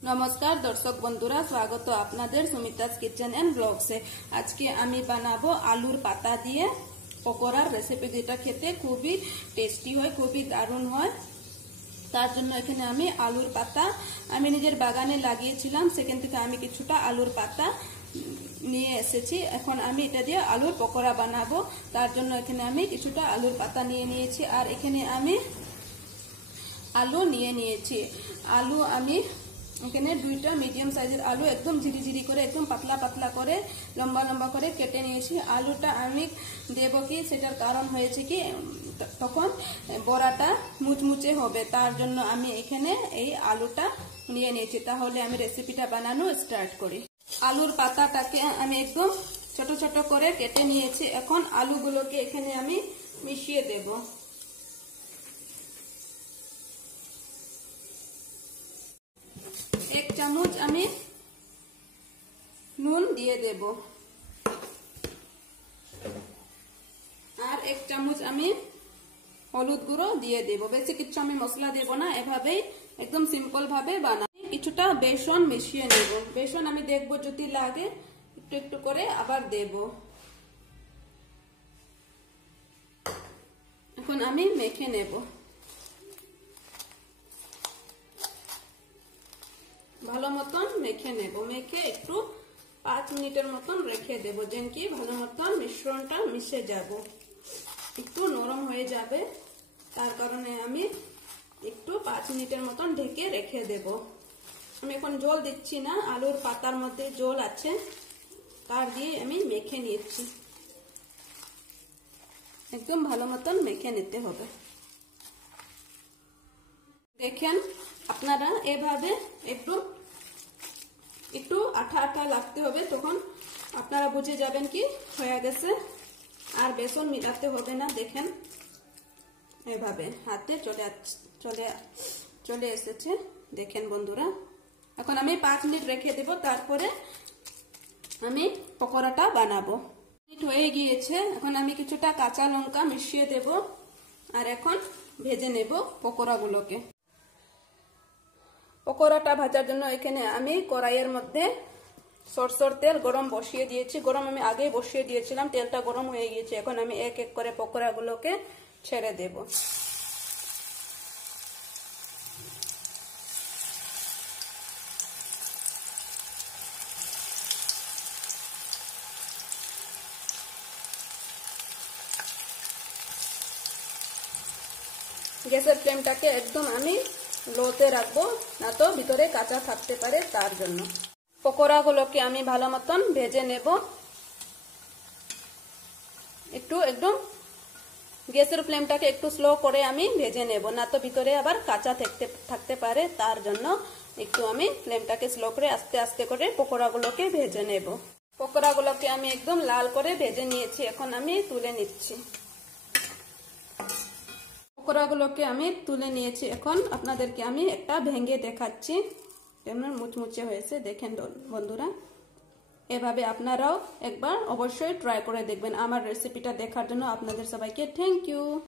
नमस्कार दर्शक बंधुरा स्वागत आपनादेर सुमिताज किचन एंड ब्लॉग्से। आज के आमी बानाबो आलूर पाता दिए पकोड़ार रेसिपि, जेटा खेते खूबी टेस्टी है, खूबी दारुण है। तार जन्य एखाने आमी आलूर पाता आमी निजेर बागाने লাগিয়েছিলাম, সেখান থেকে আমি কিছুটা আলুর পাতা নিয়ে এসেছি। এখন আমি এটা দিয়ে আলুর পকোড়া বানাবো। তার জন্য এখানে আমি কিছুটা আলুর পাতা নিয়ে নিয়েছি, আর এখানে আমি আলু নিয়ে নিয়েছি। আলু আমি এখানে দুইটা মিডিয়াম সাইজের আলু একদম ঝিরিঝিরি করে, একদম পাতলা পাতলা করে, লম্বা লম্বা করে কেটে নিয়েছি। আলুটা আমি দেব কি, সেটার কারণ হয়েছে কি তখন বড়াটা মুচমুচে হবে, তার জন্য আমি এখানে এই আলুটা নিয়ে নিয়েছি। তাহলে আমি রেসিপিটা বানানো স্টার্ট করি। আলুর পাতাটাকে আমি একদম ছোট ছোট করে কেটে নিয়েছি। এখন আলুগুলোকে এখানে আমি মিশিয়ে দেব। एक चामच আমি নুন দিয়ে দেব, আর এক চামচ আমি হলুদ গুঁড়ো দিয়ে দেব। বেশি কিছু আমি মশলা দেব না, এভাবেই একদম সিম্পল ভাবে বানাই। কিছুটা বেসন মিশিয়ে নেব। বেসন আমি দেখব যদি লাগে একটু একটু করে আবার দেব। এখন আমি মেখে নেব। ভালো মতন মেখে নেব। মেখে একটু 5 মিনিটের মতন রেখে দেব, যেন কি ভালো মতন মিশ্রণটা মিশে যাব, একটু নরম হয়ে যাবে। তার কারণে আমি একটু 5 মিনিটের মতন ঢেকে রেখে দেব। আমি এখন জল দিচ্ছি না, আলুর পাতার মধ্যে জল আছে, তার দিয়ে আমি মেখে নিচ্ছি। একদম ভালো মতন মেখে নিতে হবে। দেখেন আপনারা এভাবে একটু একটু আঠা আঠা লাগতে হবে, তখন আপনারা বুঝে যাবেন কি হয়ে গেছে। আর বেসন মিলাতে হবে না। দেখেন এভাবে হাতে চলে এসেছে। দেখেন বন্ধুরা, এখন আমি 5 মিনিট রেখে দেব, তারপরে আমি পকোড়াটা বানাবো। মিনিট হয়ে গিয়েছে। এখন আমি কিছুটা কাঁচা লঙ্কা মিশিয়ে দেব, আর এখন ভেজে নেব পকোড়াগুলোকে। পকোড়াটা ভাজার জন্য এখানে আমি কড়াইয়ের মধ্যে সরষের তেল গরম বসিয়ে দিয়েছি। গরম আমি আগেই বসিয়ে দিয়েছিলাম, তেলটা গরম হয়ে গিয়েছে। এখন আমি এক এক করে পকোড়াগুলোকে ছেড়ে দেব। গ্যাসের ফ্লেমটাকে একদম আমি লোতে রাখবো, না তো ভিতরে কাঁচা থাকতে পারে। তার জন্য পকোড়াগুলোকে আমি ভালো মতন ভেজে নেব। একদম গ্যাসের ফ্লেমটাকে একটু স্লো করে আমি ভেজে নেব, না তো ভিতরে আবার কাঁচা থাকতে পারে। তার জন্য একটু আমি ফ্লেমটাকে স্লো করে আস্তে আস্তে করে পকোড়াগুলোকে ভেজে নেব। পকোড়াগুলোকে আমি একদম লাল করে ভেজে নিয়েছি। এখন আমি তুলে নিচ্ছি। পকোড়াগুলোকে আমি তুলে নিয়েছি। এখন আপনাদেরকে আমি একটা ভেঙে দেখাচ্ছি কেমন মুচমুচে হয়েছে। দেখেন বন্ধুরা, এভাবে আপনারাও একবার অবশ্যই ট্রাই করে দেখবেন। আমার রেসিপিটা দেখার জন্য আপনাদের সবাইকে থ্যাংক ইউ।